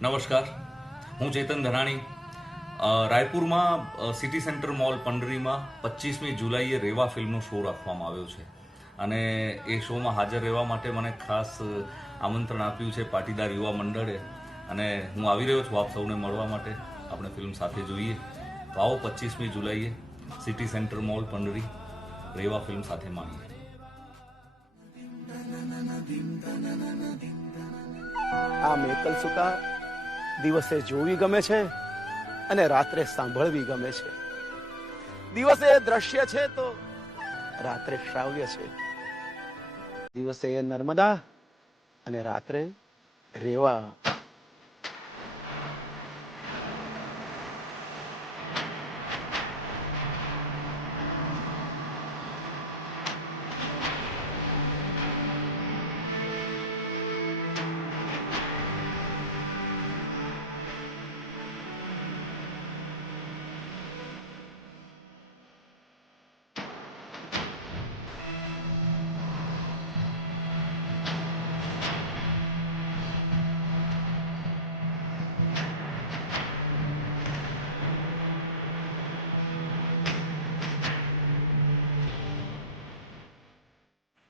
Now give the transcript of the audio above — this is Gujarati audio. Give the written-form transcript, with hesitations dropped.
નમસ્કાર, હું ચેતન ધનાણી. રાયપુરમાં સિટી સેન્ટર મોલ પંડરીમાં 25મી જુલાઈએ રેવા ફિલ્મનો શો રાખવામાં આવ્યો છે અને એ શોમાં હાજર રહેવા માટે મને ખાસ આમંત્રણ આપ્યું છે પાટીદાર યુવા મંડળે અને હું આવી રહ્યો છું આપ સૌને મળવા માટે. આપણે ફિલ્મ સાથે જોઈએ તો આવો 25મી જુલાઈએ સિટી સેન્ટર મોલ પંડરી રેવા ફિલ્મ સાથે માણીએ. આ મેકલ સુતા દિવસે જોવી ગમે છે અને રાત્રે સાંભળવી ગમે છે. દિવસે દ્રશ્ય છે તો રાત્રે શ્રાવ્ય છે. દિવસે નર્મદા અને રાત્રે રેવા.